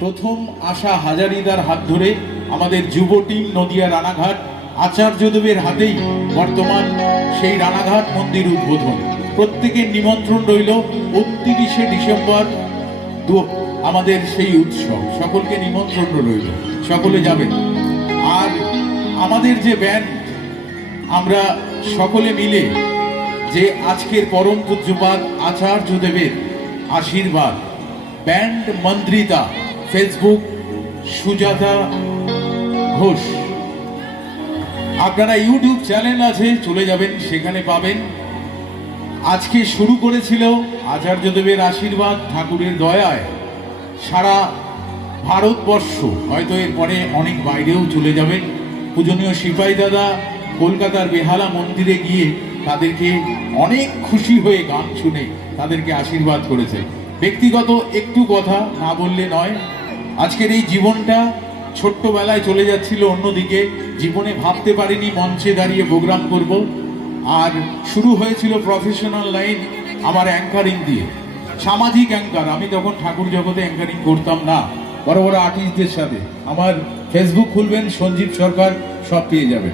প্রথম আশা হাজারিদার হাত ধরে আমাদের যুব টিম নদিয়া রানাঘাট আচার্যদেবের হাতেই বর্তমান সেই রানাঘাট মন্দির উদ্বোধন। প্রত্যেকের নিমন্ত্রণ রইল উনত্রিশে ডিসেম্বর আমাদের সেই উৎসব। সকলকে নিমন্ত্রণ রইল। সকলে যাবেন। আর আমাদের যে ব্যান্ড আমরা সকলে মিলে যে আজকের পরম পূজ্যপাদ আচার্যদেবের আশীর্বাদ ব্যান্ড মন্ত্রিতা ফেসবুক সুজাতা ঘোষ। আপনারা ইউটিউব চ্যানেল আছে, চলে যাবেন, সেখানে পাবেন। আজকে শুরু করেছিল আচার্যদেবের আশীর্বাদ ঠাকুরের দয়ায় সারা ভারতবর্ষ। হয়তো এরপরে অনেক বাইরেও চলে যাবেন। পূজনীয় সিপাহী দাদা কলকাতার বেহালা মন্দিরে গিয়ে তাদেরকে অনেক খুশি হয়ে গান শুনে তাদেরকে আশীর্বাদ করেছে। ব্যক্তিগত একটু কথা না বললে নয় আজকের এই জীবনটা ছোট্টবেলায় চলে যাচ্ছিল অন্যদিকে, জীবনে ভাবতে পারিনি মঞ্চে দাঁড়িয়ে প্রোগ্রাম করব। আর শুরু হয়েছিল প্রফেশনাল লাইন আমার অ্যাঙ্কারিং দিয়ে। সামাজিক অ্যাঙ্কার আমি তখন ঠাকুর জগতে অ্যাঙ্কারিং করতাম না। বড় বড় আর্টিস্টদের সাথে। আমার ফেসবুক খুলবেন, সঞ্জীব সরকার, সব পেয়ে যাবেন।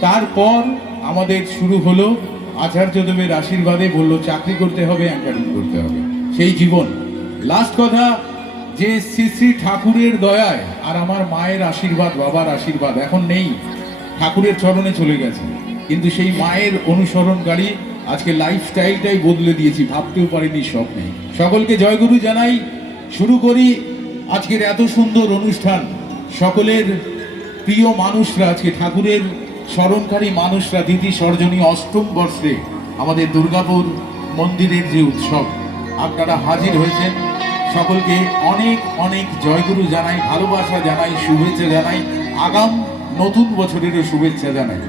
তারপর আমাদের শুরু হলো আচার্যদেবের আশীর্বাদে বলল, চাকরি করতে হবে অ্যাঙ্কারিং করতে হবে। সেই জীবন। লাস্ট কথা যে শ্রী শ্রী ঠাকুরের দয়ায় আর আমার মায়ের আশীর্বাদ, বাবার আশীর্বাদ এখন নেই। ঠাকুরের চরণে চলে গেছে। কিন্তু সেই মায়ের অনুসরণকারী আজকে লাইফস্টাইলটাই বদলে দিয়েছি, ভাবতেও পারিনি সব নেই। সকলকে জয়গুরু জানাই। শুরু করি আজকের এত সুন্দর অনুষ্ঠান। সকলের প্রিয় মানুষরা আজকে, ঠাকুরের স্মরণকারী মানুষরা দিদি সর্জনী অষ্টম বর্ষে আমাদের দুর্গাপুর মন্দিরের যে উৎসব, আপনারা হাজির হয়েছেন। সকলকে অনেক অনেক জয়গুরু জানাই, ভালোবাসা জানাই, শুভেচ্ছা জানাই, আগাম নতুন বছরেরও শুভেচ্ছা জানাই।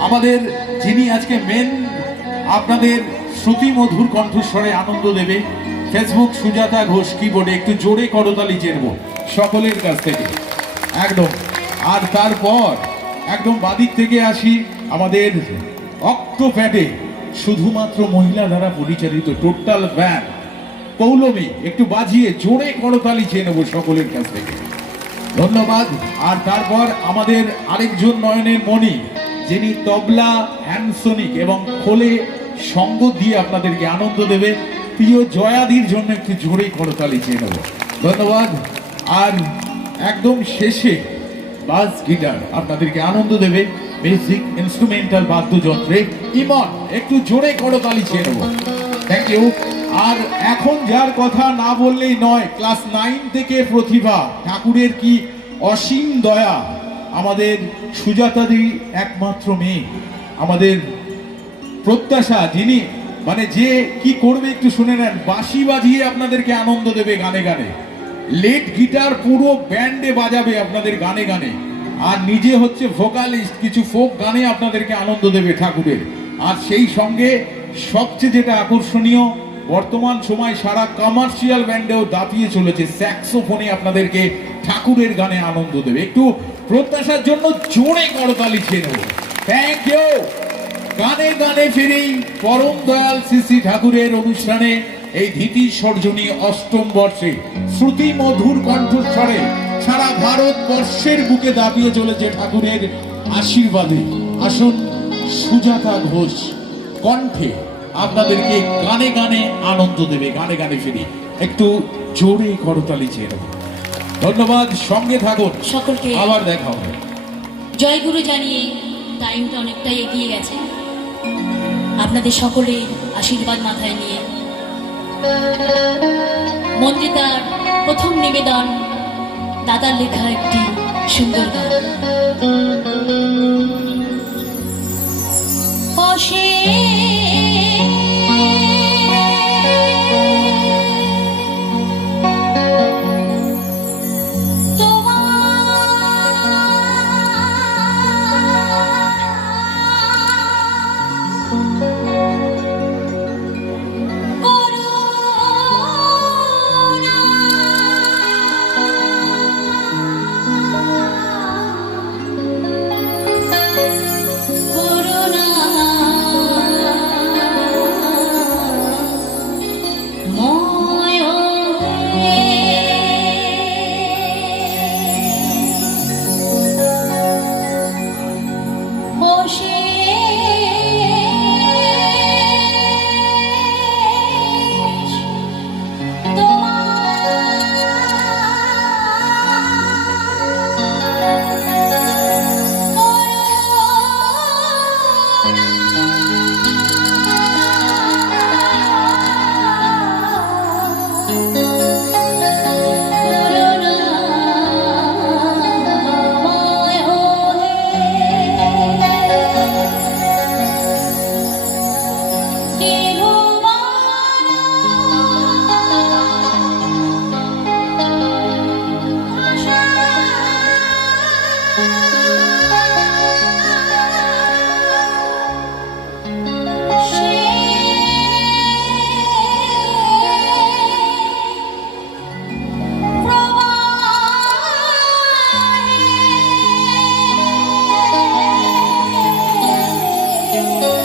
আমাদের যিনি আজকে মেন আপনাদের শ্রুতি মধুর কণ্ঠস্বরে আনন্দ দেবে ফেসবুক সুজাতা ঘোষ কিবোর্ডে একটু জোরে করতালি চেরব সকলের কাছ থেকে। একদম। আর তারপর একদম বাদিক থেকে আসি আমাদের অক্টোপ্যাডে, শুধুমাত্র মহিলা দ্বারা পরিচালিত টোটাল ব্যান্ড। পৌলমী, একটু বাজিয়ে জোরে করতালি চেয়ে নেব সকলের কাছ থেকে। ধন্যবাদ। আর তারপর আমাদের আরেকজন নয়নের মণি, যিনি তবলা হ্যান্ডসোনিক এবং খোলে সঙ্গ দিয়ে আপনাদেরকে আনন্দ দেবে। প্রিয় জয়াদির জন্য একটু জোরে করতালি চেয়ে নেব। ধন্যবাদ। আর একদম শেষে বাস গিটার আপনাদেরকে আনন্দ দেবে। বেসিক ইনস্ট্রুমেন্টাল বাদ্যযন্ত্রে ইমন, একটু জোরে করতালি চেয়ে নেব। থ্যাংক ইউ আর এখন যার কথা না বললেই নয়, ক্লাস নাইন থেকে প্রতিভা। ঠাকুরের কি অসীম দয়া? আমাদের সুজাতাদি একমাত্র মেয়ে। আমাদের প্রত্যাশা যিনি মানে যে কি করবে একটু শুনে নেন। বাঁশি বাজিয়ে আপনাদেরকে আনন্দ দেবে গানে গানে। লেট গিটার পুরো ব্যান্ডে বাজাবে আপনাদের গানে গানে। আর নিজে হচ্ছে ভোকালিস্ট কিছু ফোক গানে আপনাদেরকে আনন্দ দেবে ঠাকুরের। আর সেই সঙ্গে সবচেয়ে যেটা আকর্ষণীয় বর্তমান সময় সারা কমার্শিয়াল ব্যান্ডেও দাপিয়ে চলেছে স্যাক্সোফোনে আপনাদেরকে ঠাকুরের গানে আনন্দ দেবে। একটু প্রত্যাশার জন্য জোরে করতালি নেব। থ্যাংক ইউ গানে গানে ফিরি পরম দয়াল শ্রী ঠাকুরের অনুষ্ঠানে এই ধীতি সর্জনী অষ্টম বর্ষে শ্রুতি মধুর কণ্ঠস্বরে সারা ভারতবর্ষের বুকে দাবিয়ে চলেছে ঠাকুরের আশীর্বাদে। আসুন সুজাতা ঘোষ কণ্ঠে। আপনাদেরকে গানে গানে আনন্দ দেবে গানে গানে ফিরি। একটু জোরে করতালি চেয়ে ধন্যবাদ সঙ্গে থাকুন। সকলকে। আবার দেখা হবে। জয়গুরু জানিয়ে টাইমটা অনেকটাই এগিয়ে গেছে। আপনাদের সকলের আশীর্বাদ মাথায় নিয়ে। মন্দিতার প্রথম নিবেদন দাদার লেখা একটি সুন্দর গান। অশেষ day.